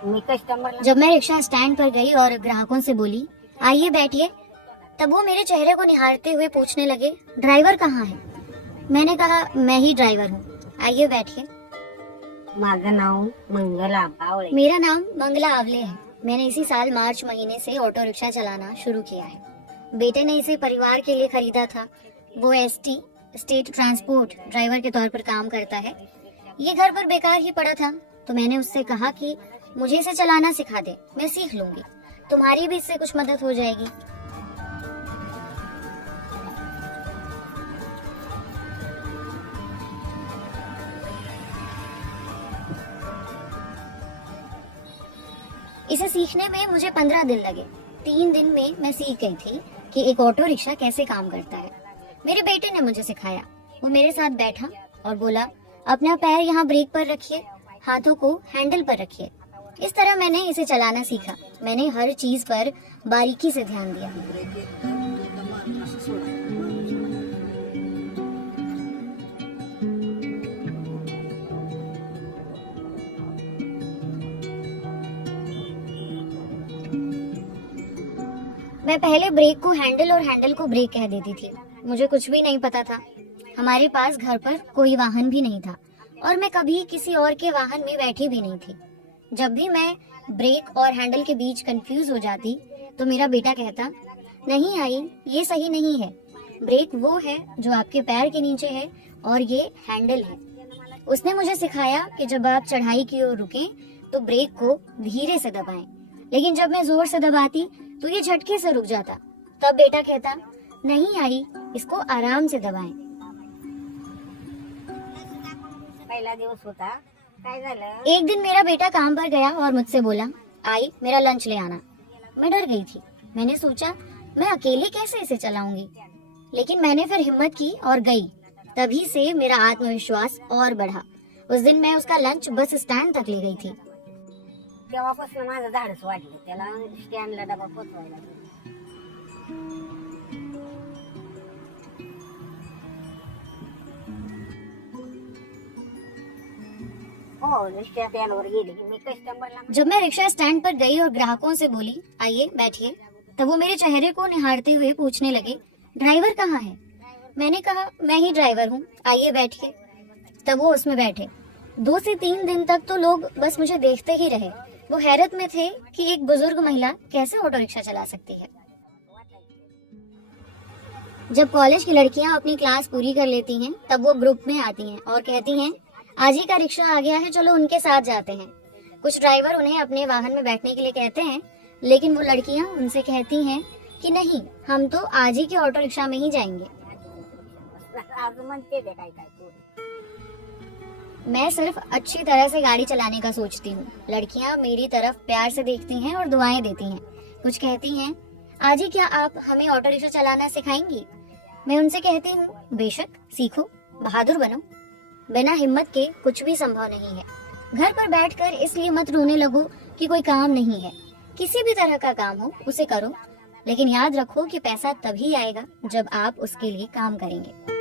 जब मैं rickshaw stand पर गई और ग्राहकों से बोली आइए बैठिए, तब वो मेरे चेहरे को निहारते हुए पूछने लगे ड्राइवर कहाँ है। मैंने कहा मैं ही ड्राइवर हूँ, आइए बैठिए। मेरा नाम मंगला आवले है। मैंने इसी साल मार्च महीने से ऑटो रिक्शा चलाना शुरू किया है। बेटे ने इसे परिवार के लिए खरीदा था। वो एसटी स्टेट ट्रांसपोर्ट ड्राइवर के तौर पर काम करता है। ये घर पर बेकार ही पड़ा था, तो मैंने उससे कहा कि मुझे इसे चलाना सिखा दे, मैं सीख लूंगी, तुम्हारी भी इससे कुछ मदद हो जाएगी। इसे सीखने में मुझे 15 दिन लगे। 3 दिन में मैं सीख गई थी कि एक ऑटो रिक्शा कैसे काम करता है। मेरे बेटे ने मुझे सिखाया। वो मेरे साथ बैठा और बोला अपना पैर यहाँ ब्रेक पर रखिए, हाथों को हैंडल पर रखिए। इस तरह मैंने इसे चलाना सीखा। मैंने हर चीज पर बारीकी से ध्यान दिया। मैं पहले ब्रेक को हैंडल और हैंडल को ब्रेक कह देती थी। मुझे कुछ भी नहीं पता था। हमारे पास घर पर कोई वाहन भी नहीं था और मैं कभी किसी और के वाहन में बैठी भी नहीं थी। जब भी मैं ब्रेक और हैंडल के बीच कंफ्यूज हो जाती तो मेरा बेटा कहता नहीं आई, ये सही नहीं है। ब्रेक वो है जो आपके पैर के नीचे है और ये हैंडल है। उसने मुझे सिखाया कि जब आप चढ़ाई की ओर रुकें तो ब्रेक को धीरे से दबाएं, लेकिन जब मैं जोर से दबाती तो ये झटके से रुक जाता। तब बेटा कहता नहीं आई, इसको आराम से दबाएं। पहला दिवस होता, काय झालं? एक दिन मेरा बेटा काम पर गया और मुझसे बोला आई मेरा लंच ले आना। मैं डर गई थी। मैंने सोचा मैं अकेले कैसे इसे चलाऊंगी, लेकिन मैंने फिर हिम्मत की और गई। तभी से मेरा आत्मविश्वास और बढ़ा। उस दिन मैं उसका लंच बस स्टैंड तक ले गई थी। तेव्हापासून माझं धाडस वाढलं, त्याला स्टँडला डबा पोचवायला. हो रिक्षा स्टँडवर गेली की मी कस्टमरला जब मैं रिक्शा स्टैंड पर गई और ग्राहकों से बोली आइए बैठिए, तब वो मेरे चेहरे को निहारते हुए पूछने लगे ड्राइवर कहाँ है। मैंने कहा मैं ही ड्राइवर हूँ, आइए बैठिए। तब वो उसमें बैठे। 2 से 3 दिन तक तो लोग बस मुझे देखते ही रहे। वो हैरत में थे कि एक बुजुर्ग महिला कैसे ऑटो रिक्शा चला सकती है। जब कॉलेज की लड़कियां अपनी क्लास पूरी कर लेती हैं, तब वो ग्रुप में आती हैं और कहती हैं आज ही का रिक्शा आ गया है, चलो उनके साथ जाते हैं। कुछ ड्राइवर उन्हें अपने वाहन में बैठने के लिए कहते हैं, लेकिन वो लड़कियां उनसे कहती हैं कि नहीं, हम तो आज ही के ऑटो रिक्शा में ही जाएंगे। आज म्हणते ते काय काय पोरी. मैं सिर्फ अच्छी तरह से गाड़ी चलाने का सोचती हूँ। लड़कियाँ मेरी तरफ प्यार से देखती हैं और दुआएं देती हैं। कुछ कहती हैं आज ही क्या आप हमें ऑटो रिक्शा चलाना सिखाएंगी। मैं उनसे कहती हूँ बेशक, सीखो, बहादुर बनो। बिना हिम्मत के कुछ भी संभव नहीं है। घर पर बैठकर इसलिए मत रोने लगो कि कोई काम नहीं है। किसी भी तरह का काम हो उसे करो, लेकिन याद रखो कि पैसा तभी आएगा जब आप उसके लिए काम करेंगे।